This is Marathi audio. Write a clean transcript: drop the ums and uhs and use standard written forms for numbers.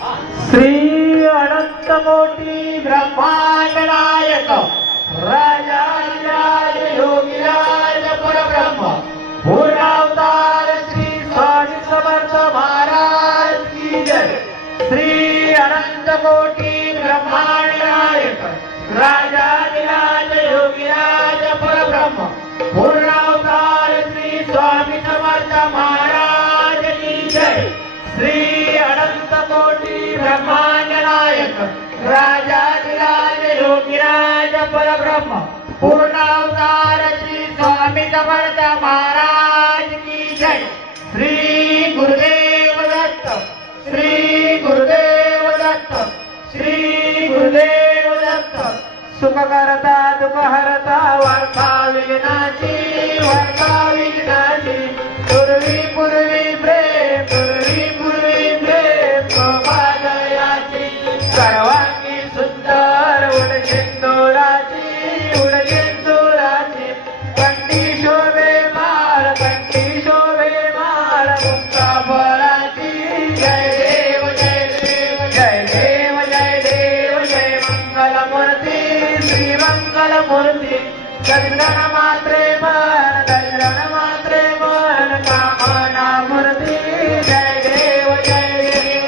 श्री अनंत कोटी ब्रह्मांड नायक राजाधिराज योगीराज परब्रह्म पूर्णावतार श्री स्वामी समर्थ महाराज की जय। श्री अनंत कोटी ब्रह्मांड नायक राजाधिराज योगीराज परब्रह्म पूर्णावतार श्री स्वामी समर्थ महाराज की जय। श्री अनंत कोटी ब्रह्मांड नायक राजाधिराज योगीराज परब्रह्म पूर्णावतार श्री स्वामी समर्थ महाराज की जय। श्री गुरुदेव दत्त, श्री गुरुदेव दत्त, श्री गुरुदेव दत्त। सुख करता दुख हरता वर्षा विघ्नाची, वर्षा विघ्नाची। पूर्वी पूर्वी प्रेम, पूर्वी पूर्वी प्रेम शोभादयाची। सर्वांगी सुंदर उड सिंदुराची, उड सिंदुराची। कंठी शोभे माळ, कंठी शोभे माळ मुक्ता फळाची। जय देव जय देव जय देव जय देव जय मंगलमूर्ती श्री मंगलमूर्ती। दर्शन मात्रे मन, दर्शन मात्रे मन कामना मूर्ती। जय देव जय देव